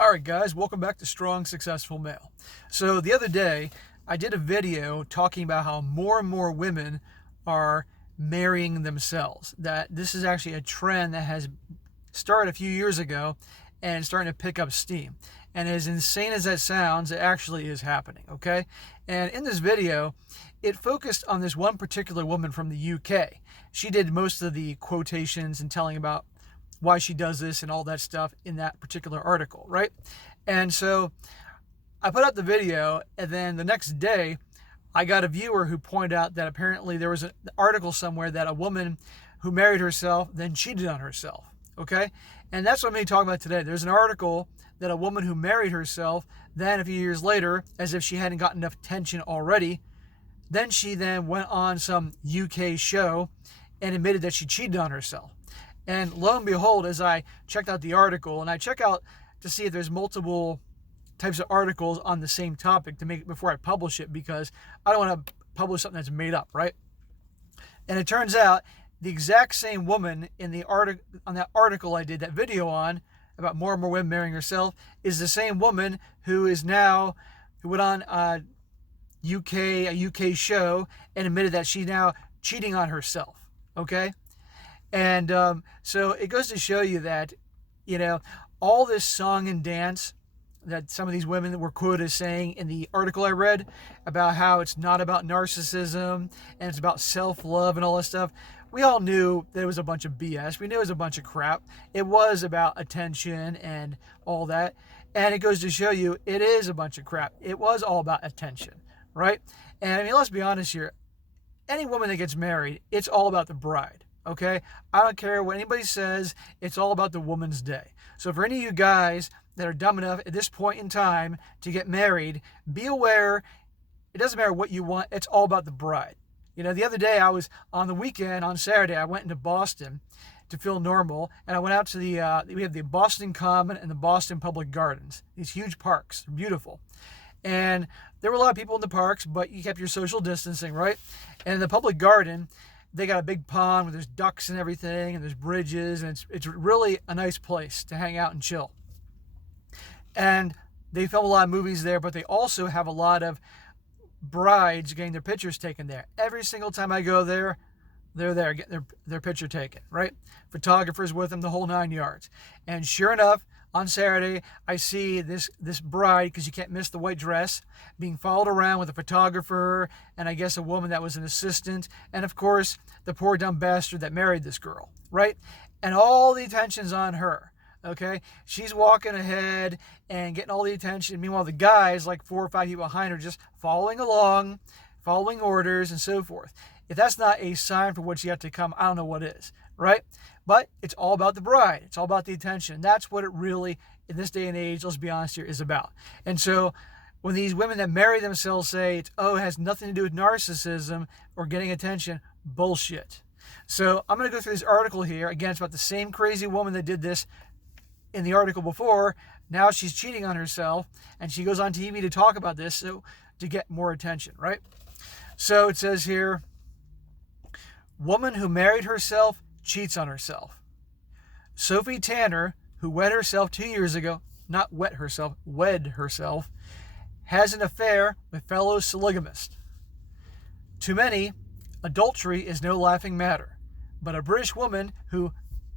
All right, guys, welcome back to Strong Successful Male. So the other day, I did a video talking about how more and more women are marrying themselves. That this is actually a trend that has started a few years ago and starting to pick up steam. And as insane as that sounds, it actually is happening, okay? And in this video, it focused on this one particular woman from the UK. She did most of the quotations and telling about why she does this and all that stuff in that particular article, right? And so I put out the video, and then the next day I got a viewer who pointed out that apparently there was an article somewhere that a woman who married herself then cheated on herself, okay? And that's what I'm going to talk about today. There's an article that a woman who married herself, then a few years later, as if she hadn't gotten enough attention already, then she then went on some UK show and admitted that she cheated on herself. And lo and behold, as I checked out the article, and I check out to see if there's multiple types of articles on the same topic to make it before I publish it, because I don't want to publish something that's made up, right? And it turns out the exact same woman in the article, on that article I did that video on about more and more women marrying herself, is the same woman who went on a UK show and admitted that she's now cheating on herself. Okay. And so it goes to show you that, all this song and dance that some of these women that were quoted as saying in the article I read about how it's not about narcissism and it's about self-love and all this stuff, we all knew that it was a bunch of BS. We knew it was a bunch of crap. It was about attention and all that. And it goes to show you it is a bunch of crap. It was all about attention, right? And I mean, let's be honest here. Any woman that gets married, it's all about the bride. Okay? I don't care what anybody says. It's all about the woman's day. So for any of you guys that are dumb enough at this point in time to get married, be aware it doesn't matter what you want. It's all about the bride. The other day I was on the weekend, on Saturday, I went into Boston to feel normal, and I went out to we have the Boston Common and the Boston Public Gardens. These huge parks. They're beautiful. And there were a lot of people in the parks, but you kept your social distancing, right? And in the public garden, they got a big pond where there's ducks and everything, and there's bridges, and it's really a nice place to hang out and chill. And they film a lot of movies there, but they also have a lot of brides getting their pictures taken there. Every single time I go there, they're there getting their picture taken, right? Photographers with them, the whole 9 yards. And sure enough, on Saturday, I see this bride, because you can't miss the white dress, being followed around with a photographer and I guess a woman that was an assistant, and of course, the poor dumb bastard that married this girl, right? And all the attention's on her, okay? She's walking ahead and getting all the attention. Meanwhile, the guys, like 4 or 5 people behind her, just following along, following orders and so forth. If that's not a sign for what's yet to come, I don't know what is, right? But it's all about the bride. It's all about the attention. That's what it really, in this day and age, let's be honest here, is about. And so when these women that marry themselves say, it has nothing to do with narcissism or getting attention, bullshit. So I'm going to go through this article here. Again, it's about the same crazy woman that did this in the article before. Now she's cheating on herself, and she goes on TV to talk about this to get more attention, right? So it says here, woman who married herself cheats on herself. Sophie Tanner, who wed herself 2 years ago, not wed herself, has an affair with fellow polygamist. To many, adultery is no laughing matter, but a British woman who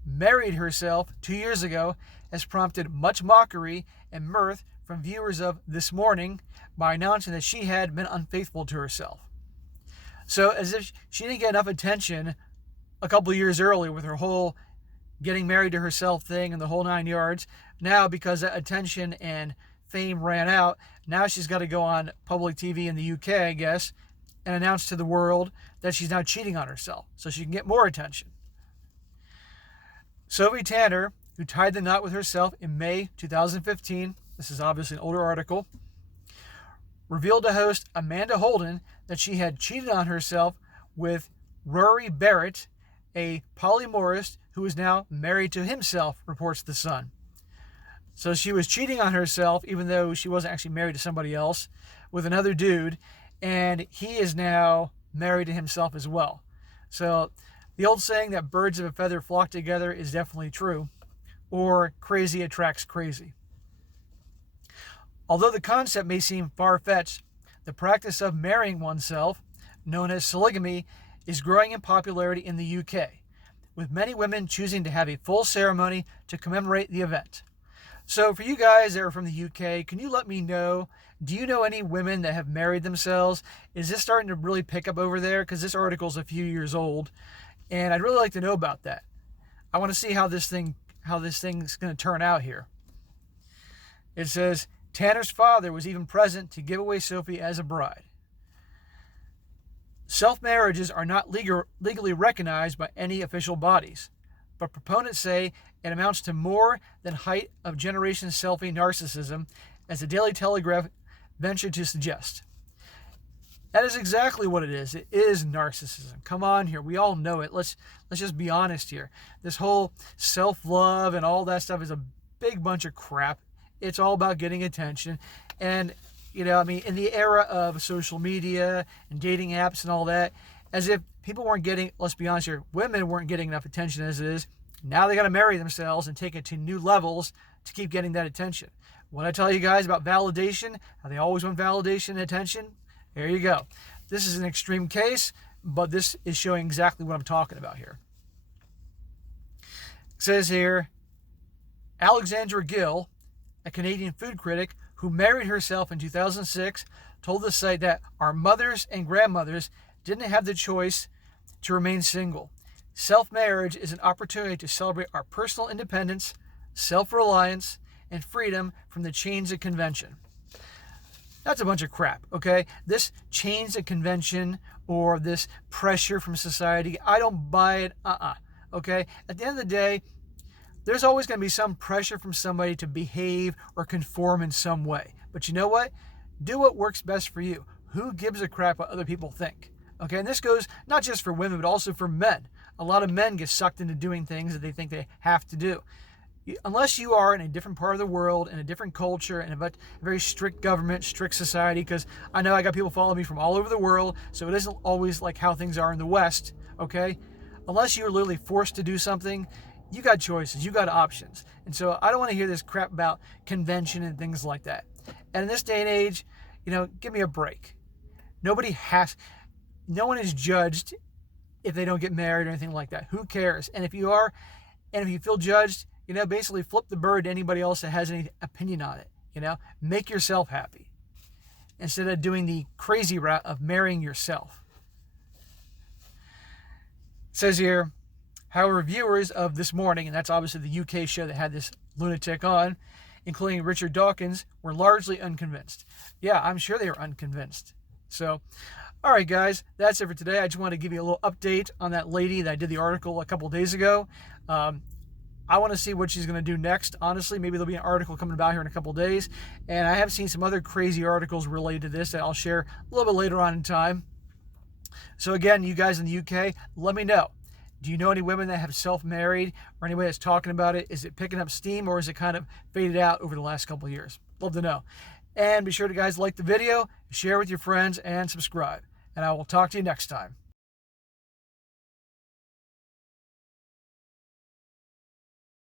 married herself 2 years ago has prompted much mockery and mirth from viewers of This Morning by announcing that she had been unfaithful to herself. So as if she didn't get enough attention a couple of years earlier with her whole getting married to herself thing and the whole 9 yards, now because that attention and fame ran out, now she's got to go on public TV in the UK, I guess, and announce to the world that she's now cheating on herself so she can get more attention. Sophie Tanner, who tied the knot with herself in May 2015, this is obviously an older article, revealed to host Amanda Holden that she had cheated on herself with Rory Barrett, a polyamorist who is now married to himself, reports The Sun. So she was cheating on herself, even though she wasn't actually married to somebody else, with another dude, and he is now married to himself as well. So the old saying that birds of a feather flock together is definitely true, or crazy attracts crazy. Although the concept may seem far-fetched, the practice of marrying oneself, known as polygamy, is growing in popularity in the UK, with many women choosing to have a full ceremony to commemorate the event. So for you guys that are from the UK, can you let me know, do you know any women that have married themselves? Is this starting to really pick up over there? Because this article is a few years old, and I'd really like to know about that. I want to see how this thing's going to turn out here. It says, Tanner's father was even present to give away Sophie as a bride. Self-marriages are not legally recognized by any official bodies, but proponents say it amounts to more than height of Generation Selfie narcissism, as the Daily Telegraph ventured to suggest. That is exactly what it is. It is narcissism. Come on here. We all know it. Let's just be honest here. This whole self-love and all that stuff is a big bunch of crap. It's all about getting attention. And, in the era of social media and dating apps and all that, as if people weren't getting, let's be honest here, women weren't getting enough attention as it is. Now they got to marry themselves and take it to new levels to keep getting that attention. What I tell you guys about validation, how they always want validation and attention, there you go. This is an extreme case, but this is showing exactly what I'm talking about here. It says here, Alexandra Gill, a Canadian food critic who married herself in 2006, told the site that our mothers and grandmothers didn't have the choice to remain single. Self-marriage is an opportunity to celebrate our personal independence, self-reliance, and freedom from the chains of convention. That's a bunch of crap, okay? This chains of convention or this pressure from society, I don't buy it, okay? At the end of the day, there's always going to be some pressure from somebody to behave or conform in some way. But you know what? Do what works best for you. Who gives a crap what other people think? Okay, and this goes not just for women, but also for men. A lot of men get sucked into doing things that they think they have to do. Unless you are in a different part of the world, in a different culture, in a very strict government, strict society, because I know I got people following me from all over the world, so it isn't always like how things are in the West, okay? Unless you're literally forced to do something, you got choices, you got options. And so I don't want to hear this crap about convention and things like that. And in this day and age, give me a break. No one is judged if they don't get married or anything like that. Who cares? And if you are, and if you feel judged, basically flip the bird to anybody else that has any opinion on it. Make yourself happy instead of doing the crazy route of marrying yourself. It says here, however, viewers of This Morning, and that's obviously the UK show that had this lunatic on, including Richard Dawkins, were largely unconvinced. Yeah, I'm sure they were unconvinced. So, all right, guys, that's it for today. I just want to give you a little update on that lady that I did the article a couple days ago. I want to see what she's going to do next. Honestly, maybe there'll be an article coming about here in a couple days. And I have seen some other crazy articles related to this that I'll share a little bit later on in time. So again, you guys in the UK, let me know. Do you know any women that have self-married or anybody that's talking about it? Is it picking up steam or is it kind of faded out over the last couple of years? Love to know. And be sure to, guys, like the video, share with your friends, and subscribe. And I will talk to you next time.